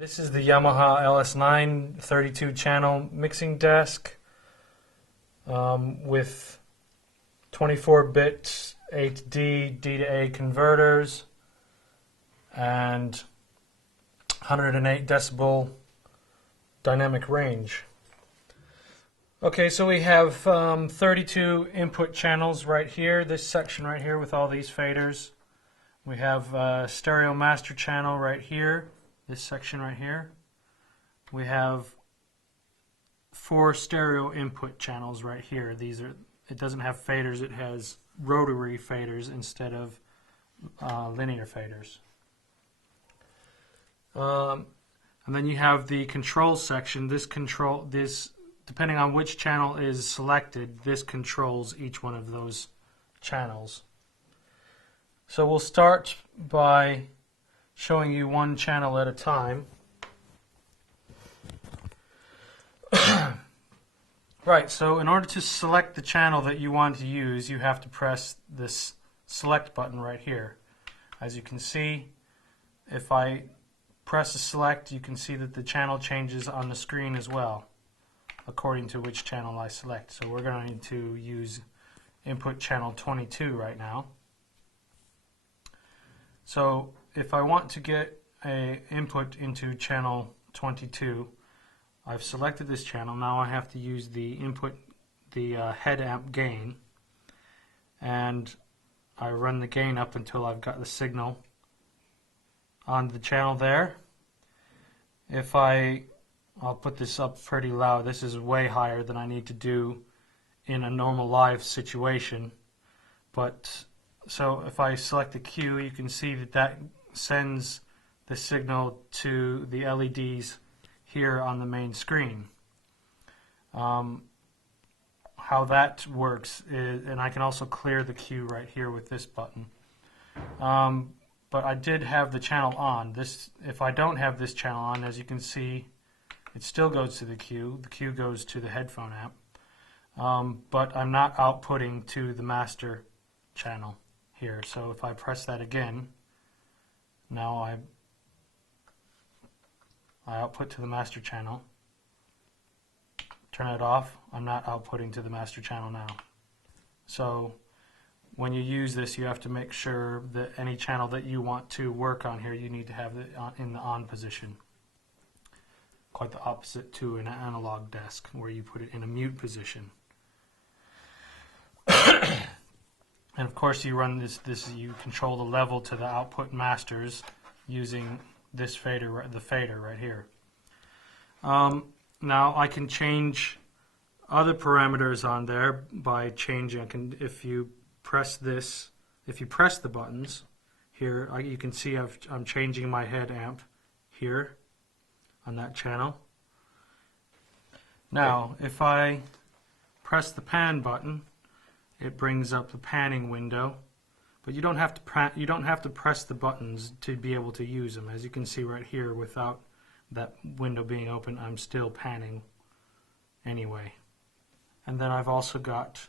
This is the Yamaha LS9 32 channel mixing desk with 24-bit 8D D to A converters and 108 decibel dynamic range. Okay, so we have 32 input channels right here, this section right here with all these faders. We have a stereo master channel right here, this section right here. We have 4 stereo input channels right here. It doesn't have faders, it has rotary faders instead of linear faders. And then you have the control section. This depending on which channel is selected, this controls each one of those channels. So we'll start by showing you one channel at a time. Right, so in order to select the channel that you want to use, you have to press this select button right here. As you can see, if I press a select, you can see that the channel changes on the screen as well, according to which channel I select. So we're going to use input channel 22 right now. So if I want to get an input into channel 22, I've selected this channel. Now I have to use the head amp gain, and I run the gain up until I've got the signal on the channel there. I'll put this up pretty loud. This is way higher than I need to do in a normal live situation. So if I select the Q, you can see that sends the signal to the LEDs here on the main screen. How that works is, and I can also clear the Q right here with this button. But I did have the channel on. If I don't have this channel on, as you can see, it still goes to the Q. The Q goes to the headphone amp. But I'm not outputting to the master channel here. So if I press that again, now I output to the master channel. Turn it off. I'm not outputting to the master channel now. So when you use this, you have to make sure that any channel that you want to work on here, you need to have it in the on position. Quite the opposite to an analog desk, where you put it in a mute position. And of course, you run you control the level to the output masters using this fader, the fader right here. Now I can change other parameters on there by changing. If you press the buttons here, you can see I'm changing my head amp here on that channel. Now if I press the pan button, it brings up the panning window, but you don't have to press the buttons to be able to use them. As you can see right here, without that window being open, I'm still panning anyway. And then I've also got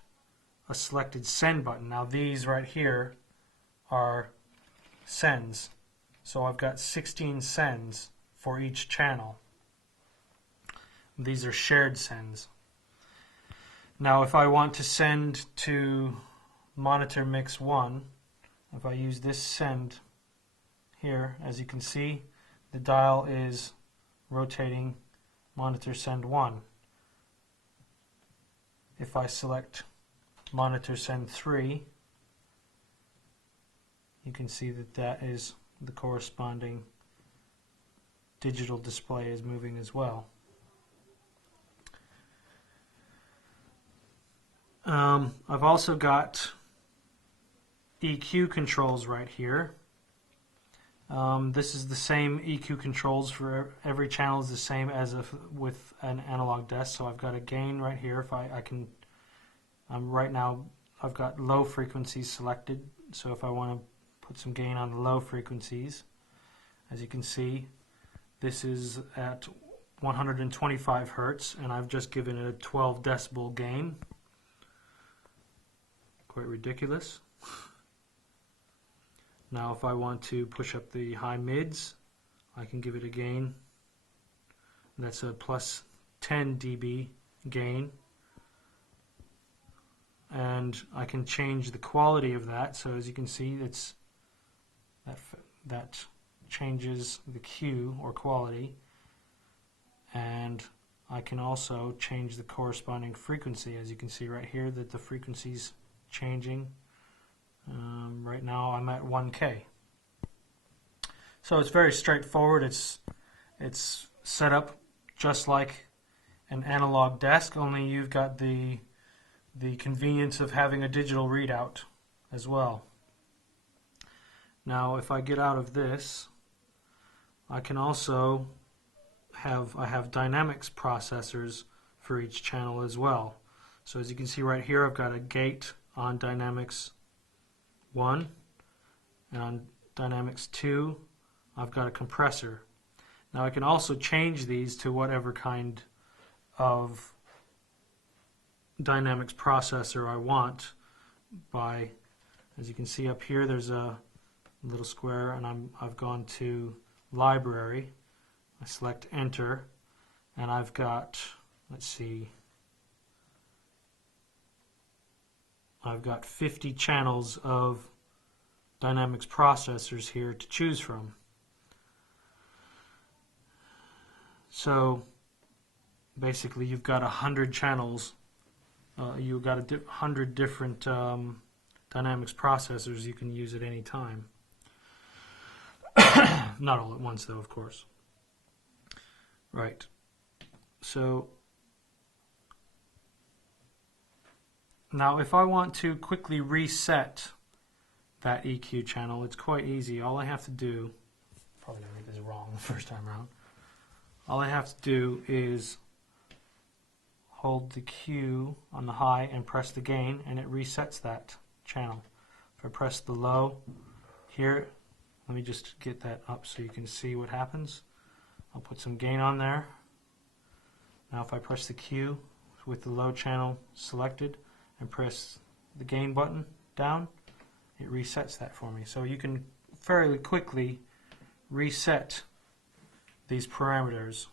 a selected send button. Now these right here are sends. So I've got 16 sends for each channel. These are shared sends. Now if I want to send to monitor mix 1, if I use this send here, as you can see, the dial is rotating monitor send 1. If I select monitor send 3, you can see that is the corresponding digital display is moving as well. I've also got EQ controls right here. This is the same EQ controls for every channel is the same as with an analog desk. So I've got a gain right here. If right now I've got low frequencies selected. So if I want to put some gain on the low frequencies, as you can see, this is at 125 hertz, and I've just given it a 12 decibel gain. Quite ridiculous. Now if I want to push up the high mids, I can give it a gain That's a plus 10 dB gain. And I can change the quality of that. So as you can see, that changes the Q or quality. And I can also change the corresponding frequency. As you can see right here that the frequency's changing. Right now I'm at 1K. So it's very straightforward. It's set up just like an analog desk, only you've got the convenience of having a digital readout as well. Now if I get out of this, I can also have dynamics processors for each channel as well. So as you can see right here, I've got a gate on dynamics 1, and on dynamics 2 I've got a compressor. Now I can also change these to whatever kind of dynamics processor I want by, as you can see up here, there's a little square, and I've gone to library. I select enter, and I've got, let's see, I've got 50 channels of dynamics processors here to choose from. So basically you've got 100 channels, you've got 100 different dynamics processors you can use at any time. Not all at once though, of course. Right. So now if I want to quickly reset that EQ channel, it's quite easy. All I have to do, probably going to get this wrong the first time around, all I have to do is hold the Q on the high and press the gain, and it resets that channel. If I press the low here, let me just get that up so you can see what happens. I'll put some gain on there. Now if I press the Q with the low channel selected and press the gain button down, it resets that for me. So you can fairly quickly reset these parameters.